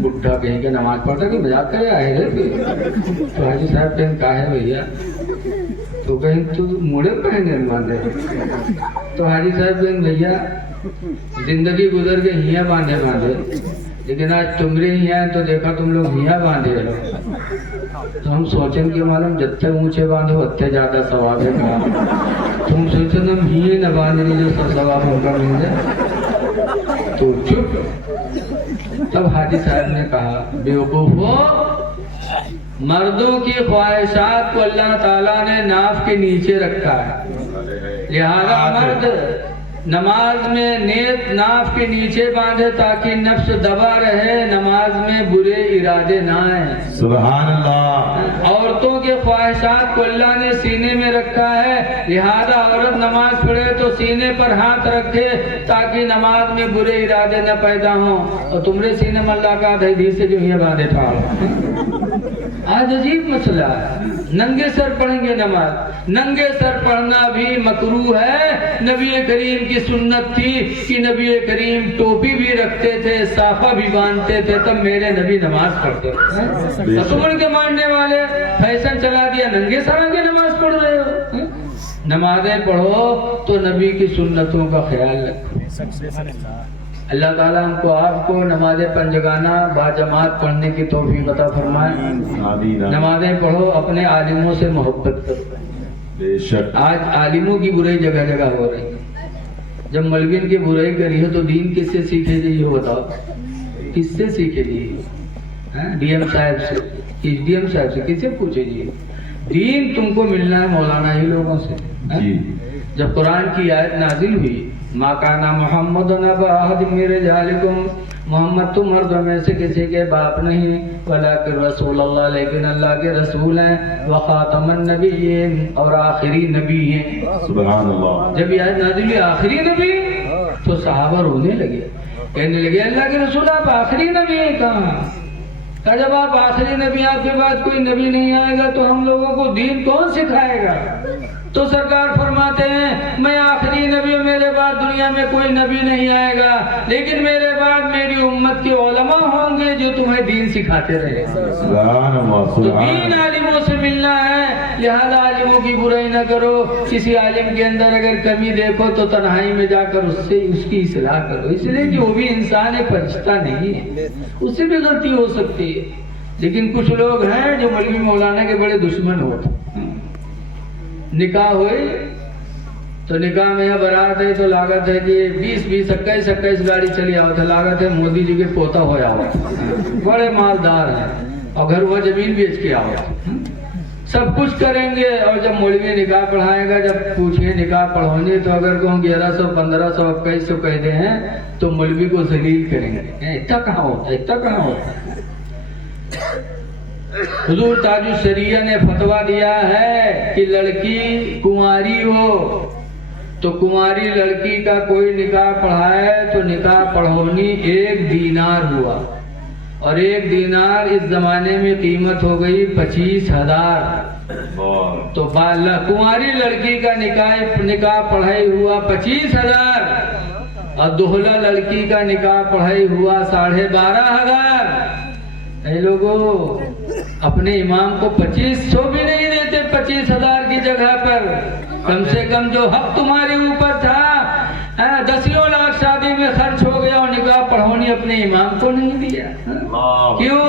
बुढ़ा कहीं के नमाज पढ़ता कि मजाक करे आए थे। तो हाजी साहब कहें काहे भैया, तो कहीं तो मुड़े पहने बांधे। तो हाजी साहब कहें भैया जिंदगी गुजर के हिया बांधे बांधे, लेकिन आज तुमरे ही हैं तो देखा तुम लोग हिया बांधे हो। तो हम सोचें कि मालूम जितने ऊंचे बांधे उतने ज्यादा सवाब है का। तुम सोचो हम हिये न बांध रही जो सब सवाब होगा मिल जाए। तो चुप। तब हाजी साहब ने कहा बेवकूफो, मर्दों की ख्वाहिशात को अल्लाह ताला ने नाफ के नीचे रखा है, लिहाजा मर्द नमाज में नेत नाफ के नीचे बांधे ताकि नफ्स दबा रहे, नमाज में बुरे इरादे ना आए। सुभान अल्लाह। औरतों के ख्वाहिशात को अल्लाह ने सीने में रखा है, लिहाजा औरत नमाज पढ़े तो सीने पर हाथ रखे ताकि नमाज में बुरे इरादे न पैदा हों। और तुमरे सीने में अल्लाह का धीरे से जो ये बांधे ठाड़। आज अजीब मसला है, नंगे सर पढ़ेंगे नमाज। नंगे सर पढ़ना भी मकरूह है। नबी करीम की सुन्नत थी कि नबी करीम टोपी भी रखते थे, साफा भी बांधते थे, तब मेरे नबी नमाज पढ़ते थे। रसूल के मानने वाले फैशन चला दिया, नंगे सर आगे नमाज पढ़ रहे हो। नमाजें पढ़ो तो नबी की सुन्नतों का ख्याल रखो। अल्लाह ताला हमको आपको नमाज पंजगाना बाजमात पढ़ने की तौफीक अता फरमाए। नमाजें पढ़ो, अपने आलिमों से मोहब्बत करो। बेशक आज आलिमों की बुराई जगह जगह हो रही है। जब मलविन की बुराई करी है तो दीन किससे सीखेगी ये बताओ, किससे सीखेगी? डीएम साहब से, एसडीएम साहब से, किससे पूछेगी? दीन तुमको मिलना है मौलाना ही लोगों से। जब कुरान की आयत नाजिल हुई, मा काना मोहम्मद नबा मेरे जालिकुम, मोहम्मद तुम मर्दों में से किसी के बाप नहीं, वलाकिन रसूल अल्लाह, लेकिन अल्लाह के रसूल हैं, व खातमन नबीय्यीन, और आखिरी नबी हैं। सुभान अल्लाह। जब ये आयत नाजिल हुई आखिरी नबी, तो सहाबा रोने लगे, कहने लगे अल्लाह के रसूल आप आखिरी नबी हैं कहाँ? जब आप आखिरी नबी, आपके बाद कोई नबी नहीं आएगा तो हम लोगों को दीन कौन सिखाएगा? तो सरकार फरमाते हैं मैं आखिरी नबी हूं, मेरे बाद दुनिया में कोई नबी नहीं आएगा, लेकिन मेरे बाद मेरी उम्मत के उलमा होंगे जो तुम्हें दीन सिखाते रहे। तो दीन आलिमों से मिलना है, लिहाजा आलिमों की बुराई न करो। किसी आलिम के अंदर अगर कमी देखो तो तन्हाई में जाकर उससे उसकी इस्लाह करो, इसलिए कि वो भी इंसान है, फरिश्ता नहीं है, उससे भी गलती हो सकती है। लेकिन कुछ लोग हैं जो मौलवी मौलाना के बड़े दुश्मन होते। निकाह हुई तो निकाह में या बारात है तो लागत है कि 20-20, 21-21 गाड़ी चली आओ थे, लागत है मोदी जी के पोता हो आओ, बड़े मालदार हैं और घर वह जमीन बेच के आओ, सब कुछ करेंगे। और जब मौलवी निकाह पढ़ाएगा, जब पूछिए निकाह पढ़ाओगे तो अगर कहूँ 1100, 1500, 2100 कहते हैं तो मौलवी को जलील करेंगे। इतना कहाँ होता है, इतना कहाँ होता है? हुजूर ताजुल शरिया ने फतवा दिया है कि लड़की कुंवारी हो तो कुंवारी लड़की का कोई निकाह पढ़ाए तो निकाह पढ़ोनी 1 दीनार हुआ, और 1 दीनार इस जमाने में कीमत हो गई 25,000। तो कुंवारी लड़की का निकाह पढ़ाई हुआ 25,000 और दोहला लड़की का निकाह पढ़ाई हुआ 12,500। लोगों अपने इमाम को 2500 भी नहीं देते 25,000 की जगह पर। कम से कम जो हक तुम्हारे ऊपर था 10 लाख शादी में खर्च हो गया और निकाह पढ़ानी अपने इमाम को नहीं दिया। क्यों?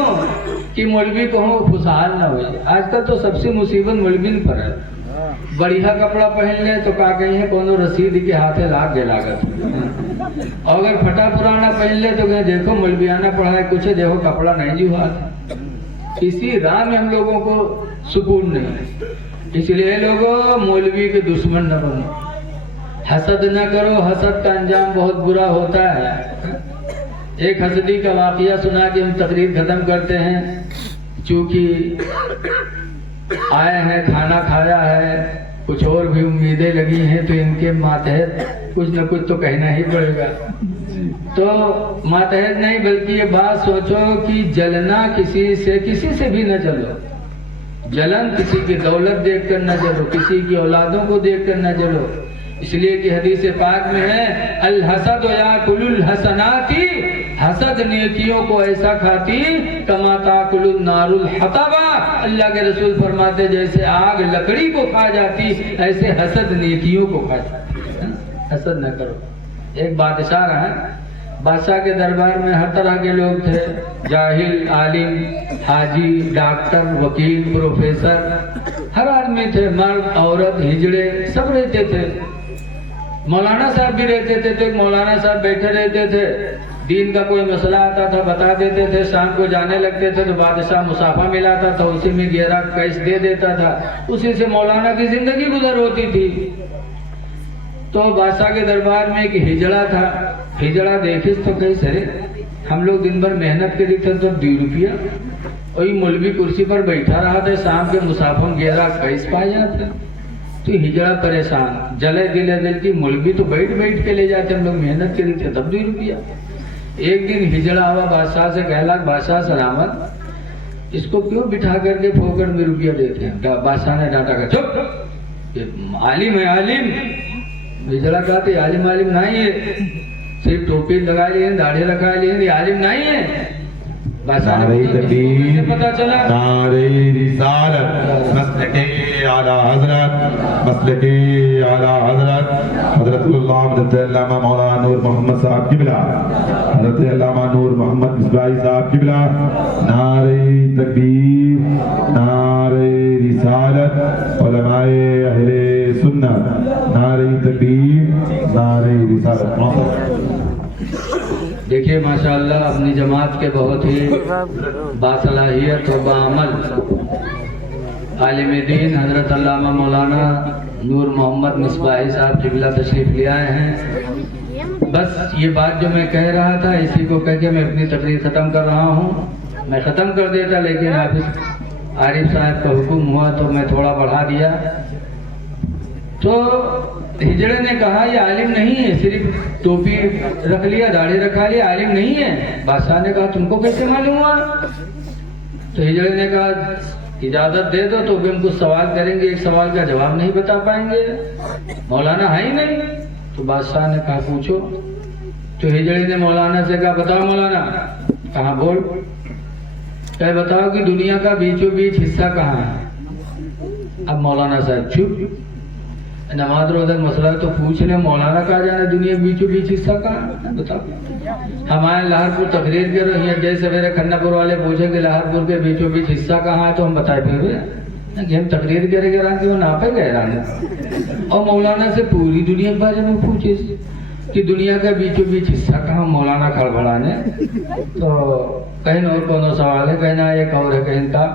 कि मौलवी को खुशहाल ना हो। आजकल तो सबसे मुसीबत मौलवी पर है। बढ़िया कपड़ा पहन ले तो का कहीं है कोनो रसीद के हाथे लाग के लागत, और अगर फटा पुराना पहन ले तो कहीं देखो मौलवियाना पढ़ाए कुछ है, देखो कपड़ा नहीं जी हाथ। इसी राह में हम लोगों को सुकून नहीं। इसलिए लोगों मौलवी के दुश्मन न बनो, हसद न करो, हसद का अंजाम बहुत बुरा होता है। एक हसदी का वाकया सुना के हम तकरीर खत्म करते हैं। चूंकि आए हैं, खाना खाया है, कुछ और भी उम्मीदें लगी हैं तो इनके मातहत कुछ न कुछ तो कहना ही पड़ेगा। तो मातहत नहीं बल्कि ये बात सोचो कि जलना किसी से भी न जलो। जलन किसी की दौलत देखकर न जलो, किसी की औलादों को देखकर न जलो। इसलिए कि हदीस पाक में है अल हसद या कुलुल हसनाती, حسد نیکیوں کو ایسا کھاتی کما تاکل النار الحطب، اللہ کے رسول فرماتے جیسے آگ لکڑی کو کھا جاتی ایسے حسد نیکیوں کو کھا جاتی۔ حسد نہ کرو۔ ایک بادشاہ رہا، بادشاہ کے دربار میں ہر طرح کے لوگ تھے، جاہل، عالم، حاجی، ڈاکٹر، وکیل، پروفیسر، ہر آدمی تھے، مرد، عورت، ہجڑے، سب رہتے تھے۔ مولانا صاحب بھی رہتے تھے، تو ایک مولانا صاحب بیٹھے رہتے تھے، دین کا کوئی مسئلہ آتا تھا بتا دیتے تھے، شام کو جانے لگتے تھے تو بادشاہ مسافہ ملاتا تھا، اسی میں 11 کیش دے دیتا تھا، اسی سے مولانا کی زندگی گزر ہوتی تھی۔ تو بادشاہ کے دربار میں ایک ہجڑا تھا، ہجڑا دیکھس تو کہیں سرے ہم لوگ دن بھر محنت کری تھے تو 2 روپیہ، وہی مولوی کرسی پر بیٹھا رہا تھا، شام کے مسافر 11 کیش پا جاتے۔ تو ہجڑا پریشان، جلے دل کی مولوی تو بیٹھ کے لے جاتے، ہم لوگ محنت کری تھے تب 2 روپیہ۔ ایک دن ہجڑا ہوا بادشاہ سے کہلا، بادشاہ سلامت، اس کو کیوں بٹھا کر کے پھوکٹ میں روپیہ دیتے ہیں؟ بادشاہ نے ڈانٹا کہ چپ، یہ عالم ہے عالم۔ ہجڑا کہتے عالم نہیں ہے، صرف ٹوپی لگا لیے، داڑھی رکھا لیے، یہ عالم نہیں ہے۔ بادشاہ نے پتا چلا نعرہ رسالت، مسلک اعلی حضرت، مسلک اعلی حضرت حضرت حضرت علامہ مولانا نور محمد صاحب قبلہ، حضرت علامہ نور محمد مصباحی صاحب قبلہ، نعرہ تکبیر، نعرہ رسالت، علماء اہل سنت، نعرہ تکبیر، نعرہ رسالت۔ دیکھیے ماشاءاللہ اپنی جماعت کے بہت ہی باصلاحیت و باعمل عالم دین حضرت علامہ مولانا نور محمد مصباحی صاحب قبلہ تشریف لے آئے ہیں۔ بس یہ بات جو میں کہہ رہا تھا اسی کو کہہ کے میں اپنی تقریر ختم کر رہا ہوں۔ میں ختم کر دیتا لیکن حافظ عارف صاحب کا حکم ہوا تو میں تھوڑا بڑھا دیا۔ تو ہجڑے نے کہا یہ عالم نہیں ہے، صرف ٹوپی رکھ لیا، داڑھی رکھا لیا، عالم نہیں ہے۔ بادشاہ نے کہا تم کو کیسے معلوم ہوا؟ تو ہجڑے نے کہا اجازت دے دو تو ہم کچھ سوال کریں گے، ایک سوال کا جواب نہیں بتا پائیں گے، مولانا ہے ہی نہیں۔ تو بادشاہ نے کہا پوچھو۔ تو ہجڑے نے مولانا سے کہا بتاؤ مولانا۔ کہاں بول؟ کہ بتاؤ کہ دنیا کا بیچو بیچ حصہ کہاں ہے؟ اب مولانا صاحب چپ، نماز روزہ مسئلہ تو پوچھ لیں، مولانا کہا جانا دنیا بیچو بیچ حصہ کہاں؟ بتاؤ۔ ہمارے لاہور پور تقریر کر رہی ہے، جیسے سویرے کھنہ پور والے پوچھیں کہ لاہور پور کے بیچو بیچ حصہ کہاں ہے تو ہم بتائے پھر کہ ہم تقریر کرے گے رہے وہ ناپے گئے رہے، اور مولانا سے پوری دنیا کے بارے میں پوچھے کہ دنیا کا بیچو بیچ حصہ کہاں؟ مولانا کھڑبڑانے تو کہیں اور کونوں سوال ہے، کہنا ایک اور ہے، کہیں کا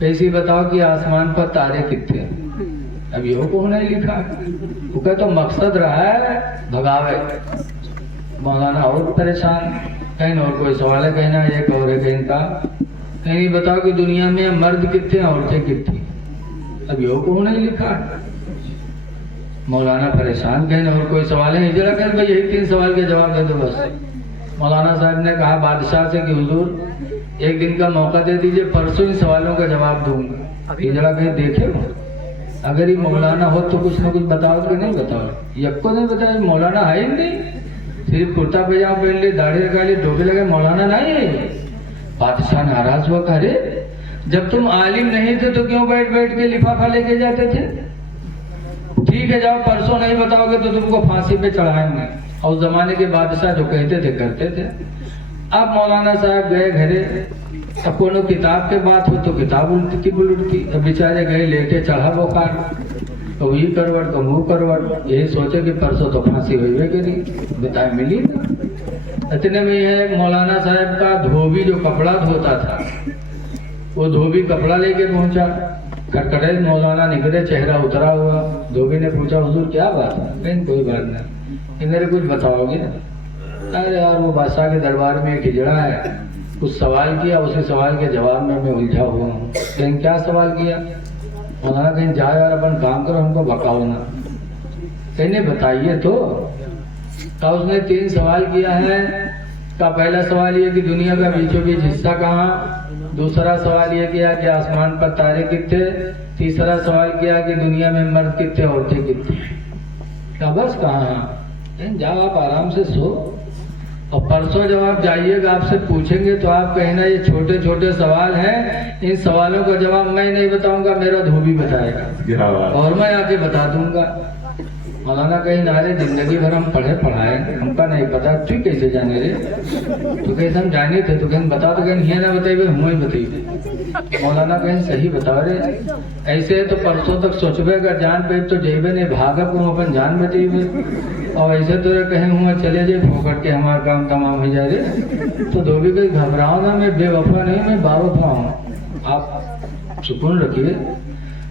کیسی بتاؤ کہ آسمان پر تارے کتنے؟ اب یہ کو نہیں لکھا، وہ کہ تو مقصد رہا ہے بھگاوے۔ مولانا اور پریشان، کہیں اور کوئی سوال ہے، کہنا ایک اور ہے، کہیں کا کہیں بتاؤ کہ دنیا میں مرد کتنے عورتیں کتنی؟ اب یہ کو نہیں لکھا۔ مولانا پریشان، کہیں اور کوئی سوال ہے؟ ہجڑا کر بھائی یہی 3 سوال کے جواب دے دو بس۔ مولانا صاحب نے کہا بادشاہ سے کہ حضور ایک دن کا موقع دے دیجئے، پرسوں ان سوالوں کا جواب دوں گا۔ ہجڑا کہیں دیکھے اگر یہ مولانا ہو تو کچھ نہ کچھ بتاؤ کہ نہیں بتاؤ؟ یک کو نہیں بتایا، مولانا ہے ہی نہیں، صرف کرتا پجامہ پہن لے، داڑھی رکھا لی، ٹوپی لگے، مولانا نہیں ہے۔ بادشاہ ناراض ہوا، کہا رے جب تم عالم نہیں تھے تو کیوں بیٹھ کے لفافہ لے کے جاتے تھے؟ ٹھیک ہے جاؤ، پرسوں نہیں بتاؤ گے تو تم کو پھانسی پہ چڑھائیں گے۔ اور اس زمانے کے بادشاہ جو کہتے تھے کرتے تھے۔ اب مولانا صاحب گئے گھرے، اب کونوں کتاب کے بات ہو تو کتاب الٹی کی بلٹتی، اب بیچارے گئے لیٹے، چڑھا بخار، کبھی کروٹ کبھی کروٹ، یہی سوچے کہ پرسوں تو پھانسی ہوئی کہ نہیں بتائے ملی نا۔ اتنے میں یہ مولانا صاحب کا دھوبی جو کپڑا دھوتا تھا وہ دھوبی کپڑا لے کے پہنچا، کھٹکھٹے، مولانا نکلے، چہرہ اترا ہوا۔ دھوبی نے پوچھا حضور کیا بات ہے؟ کہیں کوئی بات نہیں، میرے کچھ بتاؤ گے؟ ارے یار وہ بادشاہ کے دربار میں ایک ہجڑا ہے، کچھ سوال کیا، اسی سوال کے جواب میں الجھا ہوا ہوں۔ کہیں کیا سوال کیا؟ مولانا کہیں جاؤ یار اپن کام کرو، ہم کو بکاؤ نا۔ کہنے بتائیے تو۔ کہا اس نے 3 سوال کیا ہے۔ کا پہلا سوال یہ کہ دنیا کا بیچو بیچ حصہ کہاں، دوسرا سوال یہ کیا کہ آسمان پر تارے کتنے، تیسرا سوال کیا کہ دنیا میں مرد کتنے عورتیں کتنی۔ کہا بس کہاں؟ جاؤ آپ آرام سے سو، اور پرسوں جب آپ جائیے گا آپ سے پوچھیں گے تو آپ کہنا یہ چھوٹے چھوٹے سوال ہیں، ان سوالوں کا جواب میں نہیں بتاؤں گا، میرا دھوبی بتائے گا اور میں آ کے بتا دوں گا۔ مولانا کہیں نارے زندگی بھر ہم پڑھے پڑھائے، ہم کا نہیں پتا، تو کیسے جانے رے؟ تو کیسے ہم جانے تھے؟ تو کہیں بتا، تو کہیں یہ نہ بتائیے ہم ہی بتائیے۔ مولانا کہیں صحیح بتا رہے، ایسے تو پرسوں تک سوچبے اگر جان پہ تو جیبے نہیں بھاگا کو اپن جان بتائیے، اور ایسے تو کہیں ہوں چلے جائے پھوکٹ کے ہمارا کام تمام ہو جائے رے۔ تو دھوبی کہیں گھبراؤ نا، میں بے وفا نہیں، میں باوفا ہوں، آپ سکون رکھیے۔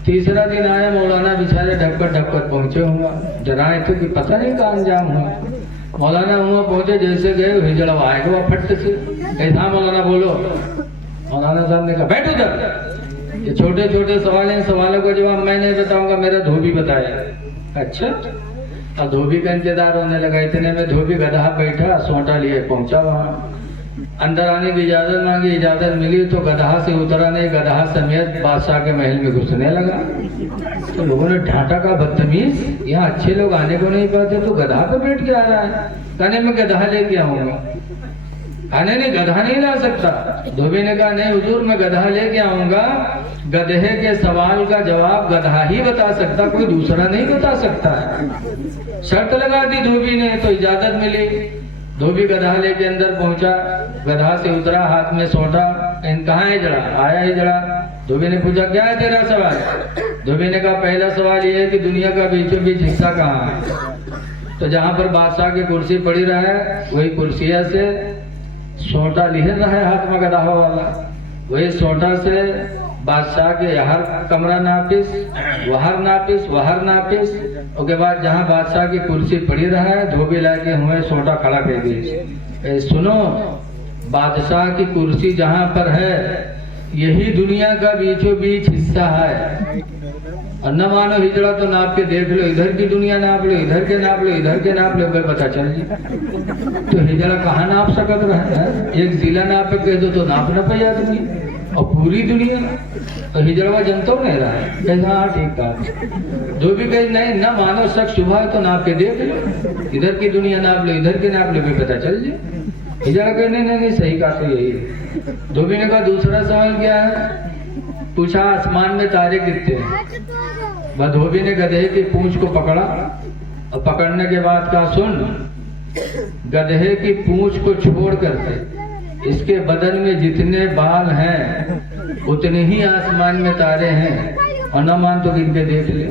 تیسرا دن آیا، مولانا بیچارے ڈھکر پہنچے ہوا، ڈرائے تھے کہ پتہ نہیں کہاں انجام ہوا۔ مولانا ہوا پہنچے، جیسے گئے ہجڑا آئے گا پھٹ سے، ایسا مولانا بولو۔ مولانا صاحب نے کہا بیٹھو ادھر، یہ چھوٹے چھوٹے سوال ہیں، سوالوں کا جواب میں نہیں بتاؤں گا، میرا دھوبی بتایا۔ اچھا، اب دھوبی کا انتظار ہونے لگا، اتنے میں دھوبی گدھا بیٹھا سونٹا لیے پہنچا وہاں، اندر آنے کی اجازت مانگی، اجازت ملی تو گدھا سے اترا نہیں، گدھا سمیت بادشاہ کے محل میں گھسنے لگا۔ تو لوگوں نے ڈھانٹا، کا بدتمیز، یہاں اچھے لوگ آنے کو نہیں پاتے تو گدھا پہ بیٹھ کے آ رہا ہے۔ کہنے میں گدھا لے کے آؤں گا، کہنے نہیں گدھا نہیں لا سکتا۔ دھوبی نے کہا نہیں حضور میں گدھا لے کے آؤں گا، گدھے کے سوال کا جواب گدھا ہی بتا سکتا، کوئی دوسرا نہیں بتا سکتا ہے۔ شرط لگا دی دھوبی نے تو اجازت ملی۔ دھوبی گدھا لے کے اندر پہنچا، گدھا سے اترا، ہاتھ میں سونٹا، کہاں ہجڑا؟ آیا ہجڑا۔ دھوبی نے پوچھا کیا ہے تیرا سوال؟ دھوبی نے کہا پہلا سوال یہ ہے کہ دنیا کا بیچوں بیچ حصہ کہاں ہے؟ تو جہاں پر بادشاہ کی کرسی پڑی رہا ہے وہی کرسیہ سے سونٹا لہر رہا ہے ہاتھ میں گدھا والا، وہی سونٹا سے بادشاہ کے یہاں کمرہ ناپس، وہر ناپس، وہر ناپس، اس کے بعد جہاں بادشاہ کی کرسی پڑی رہا ہے دھوبی لا کے ہوئے سونٹا کھڑا کر دی۔ سنو، بادشاہ کی کرسی جہاں پر ہے یہی دنیا کا بیچوں بیچ حصہ ہے، اور نہ مانو ہجڑا تو ناپ کے دیکھ لو، ادھر کی دنیا ناپ لو، ادھر کے ناپ لو، ادھر کے ناپ لو، پتہ چل جی۔ تو ہجڑا کہاں ناپ سکت رہا ہے؟ ایک ضلع ناپ کے کہہ دو تو ناپ نہ پائی آدمی، اور پوری دنیا اور ہجڑا جنتا نہیں رہا ہے۔ کہا ہاں ٹھیک ہے۔ جو بھی کہیں نہیں نہ مانو شک شبہ ہے تو ناپ کے دیکھ لو، ادھر کی دنیا ناپ لو، ادھر کے ناپ لو، بھی پتہ چل جی۔ ہجڑا کہ نہیں صحیح کہا تو یہی ہے۔ دھوبی نے کہا دوسرا سوال کیا ہے؟ پوچھا آسمان میں تارے کتنے ہیں؟ دھوبی نے گدھے کی پونچھ کو پکڑا اور پکڑنے کے بعد کہا سن، گدھے کی پونچھ کو چھوڑ کر کے اس کے بدن میں جتنے بال ہیں اتنے ہی آسمان میں تارے ہیں، اور نہ مان تو گن کے دیکھ لے۔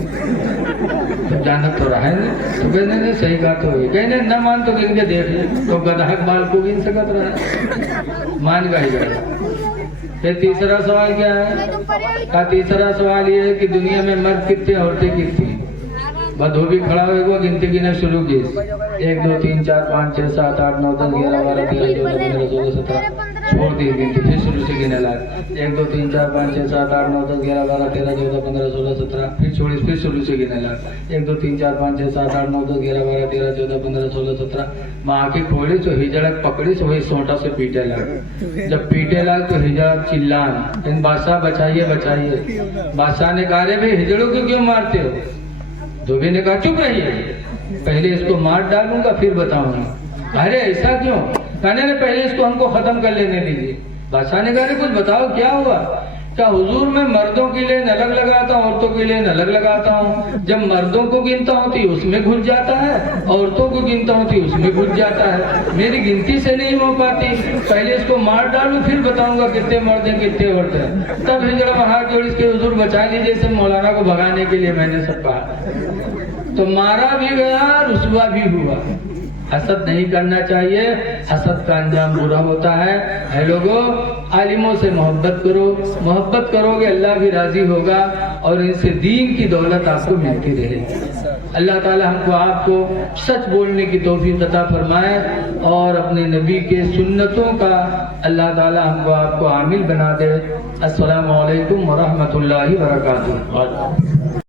تو جانت تو رہا ہے نہیں، تو کہنے نے صحیح کہا تو ہوئی، کہنے نہ مان تو گن کے دیکھ لے، تو گدھا بال کو گن سکت رہا ہے، مان کا ہی گیا۔ پھر تیسرا سوال کیا ہے؟ کہا تیسرا سوال یہ ہے کہ دنیا میں مرد کتنے عورتیں کتنی؟ دھوبی کھڑا ہوئے گا، گنتی گنا شروع کی، 1 2 3 4 5 6 7 8 9 10 11 12 13 14 15 16 17 چھوڑ دی گنتی، پھر شروع سے گنے لگا، 1 2 3 4 5 6 7 8 9 10 11 12 13 14 15 16 17 پھر چھوڑی، پھر شروع سے گنے لگا، 1 2 3 4 5 6 7 8 9 10 11 12 13 14 15 16 17 ماں آنکھیں کھولی تو ہجڑک پکڑی تو وہی سونٹا سے پیٹے لگ، جب پیٹے لگ تو ہجڑک چلان، بادشاہ بچائیے بچائیے۔ بادشاہ نے کہا رے بھائی ہجڑوں کو کیوں مارتے ہو؟ دھوبی نے کہا چپ رہیے، پہلے اس کو مار ڈالوں گا پھر بتاؤں گا۔ ارے ایسا کیوں؟ کہنے نے پہلے اس کو ہم کو ختم کر لینے دیجیے۔ بادشاہ نے کہا کچھ بتاؤ کیا ہوا؟ کیا حضور میں مردوں کے لیے الگ لگاتا ہوں عورتوں کے لیے الگ لگاتا ہوں، جب مردوں کو گنتا ہوں تو اس میں گھس جاتا ہے، عورتوں کو گنتا ہوں تو اس میں گھس جاتا ہے، میری گنتی سے نہیں ہو پاتی، پہلے اس کو مار ڈالوں پھر بتاؤں گا کتنے مرد ہیں کتنے عورت ہیں۔ تب ہجڑا ہاتھ جوڑ اس کے حضور بچا لیجیے، سے مولانا کو بھگانے کے لیے میں نے سب کہا، تو مارا بھی گیا رسوا بھی ہوا۔ حسد نہیں کرنا چاہیے، حسد کا انجام برا ہوتا ہے۔ اے لوگوں، عالموں سے محبت کرو، محبت کرو گے اللہ بھی راضی ہوگا اور ان سے دین کی دولت آپ کو ملتی رہے گی۔ اللہ تعالی ہم کو آپ کو سچ بولنے کی توفیق عطا فرمائے اور اپنے نبی کے سنتوں کا اللہ تعالی ہم کو آپ کو عامل بنا دے۔ السلام علیکم ورحمۃ اللہ وبرکاتہ۔